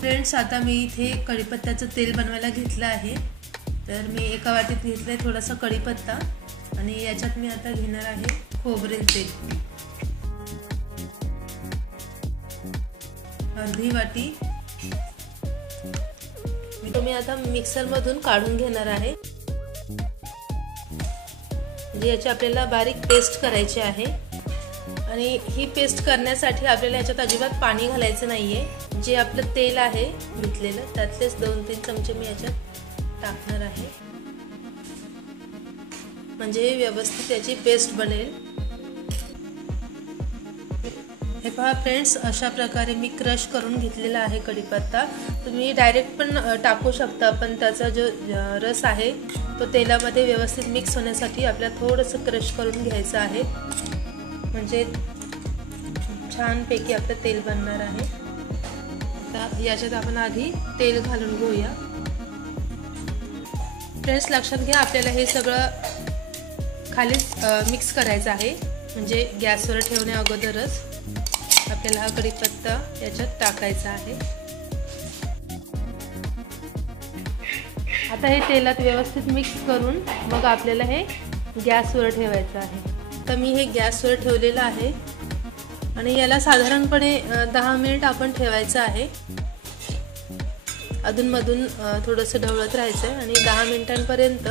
Friends, आता मी इथे कढीपत्त्याचं तेल बनवायला घेतलं आहे। तर मी एका वाटीत घेतलंय थोडासा कढीपत्ता आणि याच्यात मी आता घेणार आहे खोबरेल तेल, अर्धी वाटी। मी तुम्ही आता मिक्सर मधून काढून घेणार आहे, म्हणजे याची आपल्याला बारीक पेस्ट करायची आहे। आणि ही पेस्ट करण्यासाठी आपल्याला याच्यात अजिबात पाणी घालायचं नाहीये। जे आपलं तेल आहे घेतलेलं त्यातलेच 2-3 चमचे मी याच्यात टाकणार आहे, म्हणजे व्यवस्थित याची पेस्ट बनेल। हे पहा फ्रेंड्स, अशा प्रकारे मी क्रश करून घेतलेला आहे कढीपत्ता। तुम्ही डायरेक्ट पण टाकू शकता, पण त्याचा जो रस आहे तो तेलामध्ये व्यवस्थित मिक्स होण्यासाठी आपल्याला थोडंसं क्रश करून घ्यायचं आहे, म्हणजे छानपैकी आपलं तेल बनणार आहे। आता याच्यात आपण आधी तेल घालून घेऊया। फ्रेंड्स, लक्षात घ्या आपल्याला हे सगळं खालीच मिक्स करायचं आहे, म्हणजे गॅसवर ठेवण्या अगोदरच आपल्याला हा कढीपत्ता याच्यात टाकायचा आहे। आता हे तेलात व्यवस्थित मिक्स करून मग आपल्याला हे गॅसवर ठेवायचं आहे। तर मी हे गॅसवर ठेवलेलं आहे आणि याला साधारणपणे 10 मिनिट आपण ठेवायचं आहे। अधूनमधून थोडंसं ढवळत राहायचं आहे आणि 10 मिनिटांपर्यंत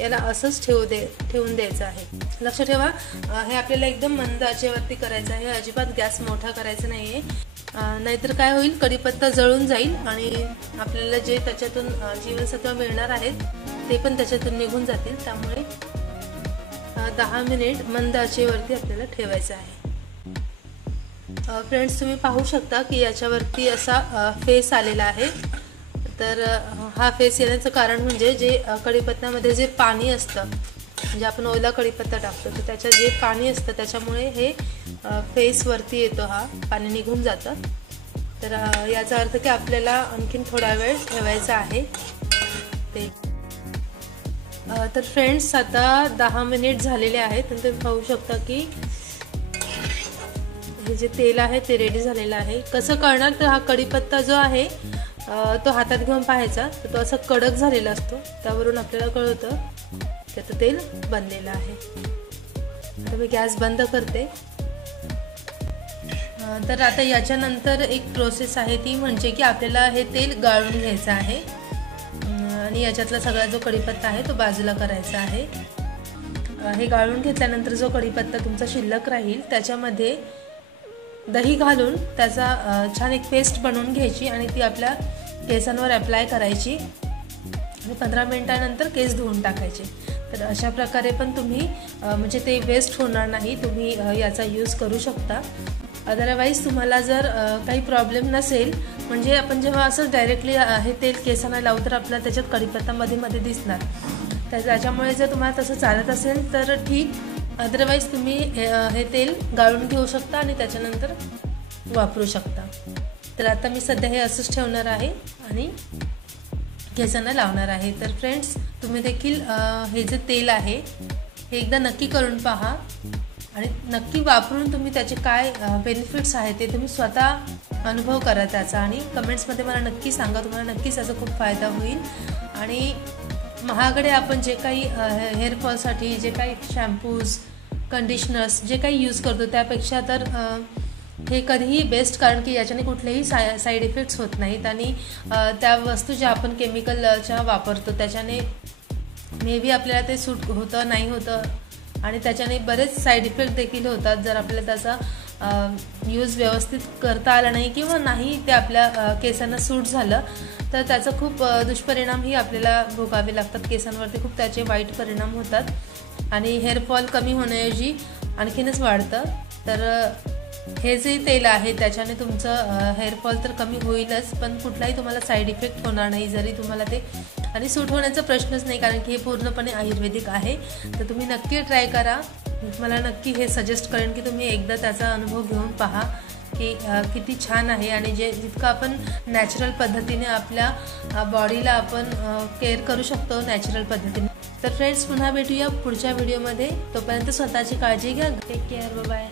याला असंच ठेवून द्यायचं आहे। लक्ष ठेवा, हे आपल्याला एकदम मंद आचेवरती करायचं आहे, अजिबात गॅस मोठा करायचा नाहीये, नाहीतर काय होईल, कढीपत्ता जळून जाईल आणि आपल्याला जे त्याच्यातून जीवनसत्व मिळणार आहेत ते पण त्याच्यातून निघून जातील। त्यामुळे 10 मिनिट मंद आचेवरती आपल्याला ठेवायचं आहे। फ्रेंड्स, तुम्ही पाहू शकता की याच्यावरती असा फेस आलेला आहे। तर हा फेस येण्याचं कारण म्हणजे जे कढीपत्त्यामध्ये जे पाणी असतं, म्हणजे आपण ओला कढीपत्ता टाकतो तर त्याच्यात जे पाणी असतं त्याच्यामुळे हे फेस वरती येतो, हा पाणी निघून जातं। तर याचा अर्थ की आपल्याला आणखीन थोडा वेळ ठेवायचा आहे ते। तर फ्रेंड्स, आता 10 मिनिट झालेले आहेत आणि तुम्ही पाहू शकता की हे जे तेल आहे ते रेडी झालेलं आहे। कसं कळणार, तर हा कढीपत्ता जो आहे तो हातात घेऊन पाहायचा, तर तो असा कडक झालेला असतो, त्यावरून आपल्याला कळतं त्याचं तेल बनलेलं आहे। आता मी गॅस बंद करते। तर आता याच्यानंतर एक प्रोसेस आहे, ती म्हणजे की आपल्याला हे तेल गाळून घ्यायचं आहे आणि याच्यातला सगळा जो कढीपत्ता आहे तो बाजूला करायचा आहे। हे गाळून घेतल्यानंतर जो कढीपत्ता तुमचा शिल्लक राहील त्याच्यामध्ये दही घालून त्याचा छान एक पेस्ट बनवून घ्यायची आणि ती आपल्या केसांवर अप्लाय करायची आणि 15 मिनिटांनंतर केस धुवून टाकायचे। तर अशा प्रकारे पण तुम्ही म्हणजे ते वेस्ट होणार नाही, तुम्ही याचा यूज करू शकता। अदरवाईज तुम्हाला जर काही प्रॉब्लेम नसेल, म्हणजे आपण जेव्हा असं डायरेक्टली हे तेल केसांना लावू तर आपल्याला त्याच्यात कढीपत्ता मध्ये दिसणार, तर त्याच्यामुळे जर तुम्हाला तसं चालत असेल तर ठीक, अदरवाईज तुम्ही हे तेल गाळून घेऊ शकता आणि त्याच्यानंतर वापरू शकता। तर आता मी सध्या हे असंच ठेवणार आहे आणि केसांना लावणार आहे। तर फ्रेंड्स, तुम्ही देखील हे जे तेल आहे हे एकदा नक्की करून पहा आणि नक्की वापरून तुम्ही त्याचे काय बेनिफिट्स आहेत ते तुम्ही स्वतः अनुभव करा त्याचा, आणि कमेंट्समध्ये मला नक्की सांगा, तुम्हाला नक्कीच याचा खूप फायदा होईल। आणि महागडे आपण जे काही हेअरफॉलसाठी जे काही शॅम्पूज, कंडिशनर्स जे काही यूज करतो त्यापेक्षा तर हे कधीही बेस्ट, कारण की याच्याने कुठलेही साईड इफेक्ट्स होत नाहीत आणि त्या वस्तू ज्या आपण केमिकलच्या वापरतो त्याच्याने मे बी आपल्याला ते सूट होतं नाही होतं आणि त्याच्याने बरेच साईड इफेक्ट देखील होतात जर आपल्याला त्याचा यूज व्यवस्थित करता आला नाही किंवा नाही ते आपल्या केसांना सूट झालं तर त्याचा खूप दुष्परिणामही आपल्याला भोगावे लागतात, केसांवरती खूप त्याचे वाईट परिणाम होतात आणि हेअरफॉल कमी होण्याऐवजी आणखीनच वाढतं। तर हे जे तेल आहे त्याच्याने तुमचं हेअरफॉल तर कमी होईलच, पण कुठलाही तुम्हाला साईड इफेक्ट होणार नाही जरी तुम्हाला ते, आणि सूट होण्याचा प्रश्नच नाही, कारण की हे पूर्णपणे आयुर्वेदिक आहे। तर तुम्ही नक्की ट्राय करा, मला नक्की हे सजेस्ट करेन की तुम्ही एकदा त्याचा अनुभव घेऊन पहा की किती छान आहे आणि जितकं आपण नॅचरल पद्धतीने आपल्या बॉडीला आपण केअर करू शकतो नॅचरल पद्धतीने। तर फ्रेंड्स, पुन्हा भेटूया पुढच्या व्हिडिओमध्ये, तोपर्यंत स्वतःची काळजी घ्या, टेक केअर, बाय बाय।